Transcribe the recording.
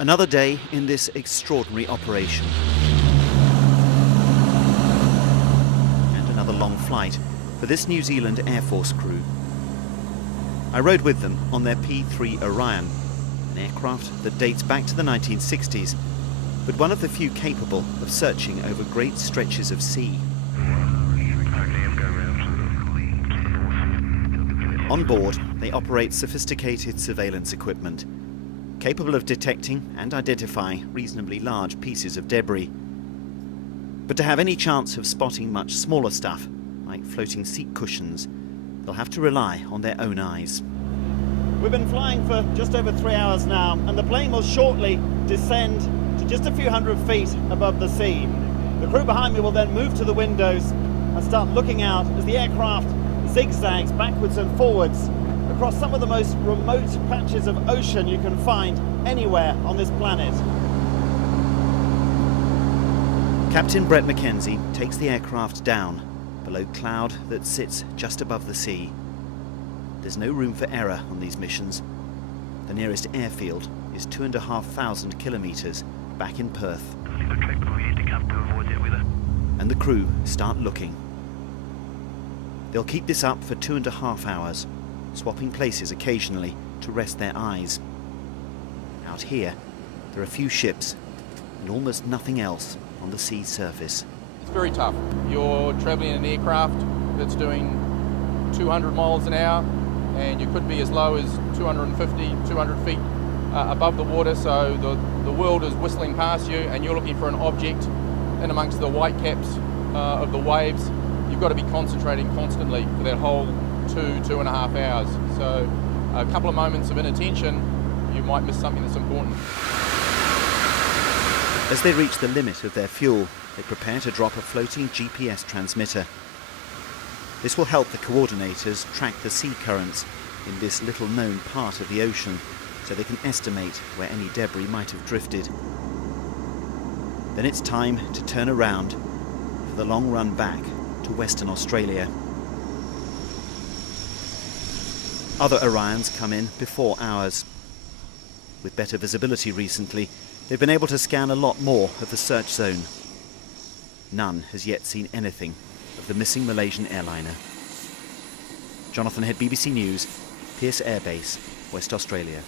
Another day in this extraordinary operation. And another long flight for this New Zealand Air Force crew. I rode with them on their P3 Orion, an aircraft that dates back to the 1960s, but one of the few capable of searching over great stretches of sea. On board, they operate sophisticated surveillance equipment, capable of detecting and identifying reasonably large pieces of debris. But to have any chance of spotting much smaller stuff, like floating seat cushions, they'll have to rely on their own eyes. We've been flying for just over 3 hours now, and the plane will shortly descend to just a few hundred feet above the sea. The crew behind me will then move to the windows and start looking out as the aircraft zigzags backwards and forwards across some of the most remote patches of ocean you can find anywhere on this planet. Captain Brett Mackenzie takes the aircraft down below cloud that sits just above the sea. There's no room for error on these missions. The nearest airfield is 2,500 kilometres back in Perth. And the crew start looking. They'll keep this up for 2.5 hours, swapping places occasionally to rest their eyes. Out here, there are a few ships and almost nothing else on the sea surface. It's very tough. You're travelling in an aircraft that's doing 200 miles an hour, and you could be as low as 250, 200 feet above the water, so the world is whistling past you and you're looking for an object in amongst the white caps of the waves. You've got to be concentrating constantly for that whole 2.5 hours. So a couple of moments of inattention, you might miss something that's important. As they reach the limit of their fuel, they prepare to drop a floating GPS transmitter. This will help the coordinators track the sea currents in this little known part of the ocean, so they can estimate where any debris might have drifted. Then it's time to turn around for the long run back to Western Australia. Other Orions come in before ours. With better visibility recently, they've been able to scan a lot more of the search zone. None has yet seen anything of the missing Malaysian airliner. Jonathan Head, BBC News, Pearce Air Base, West Australia.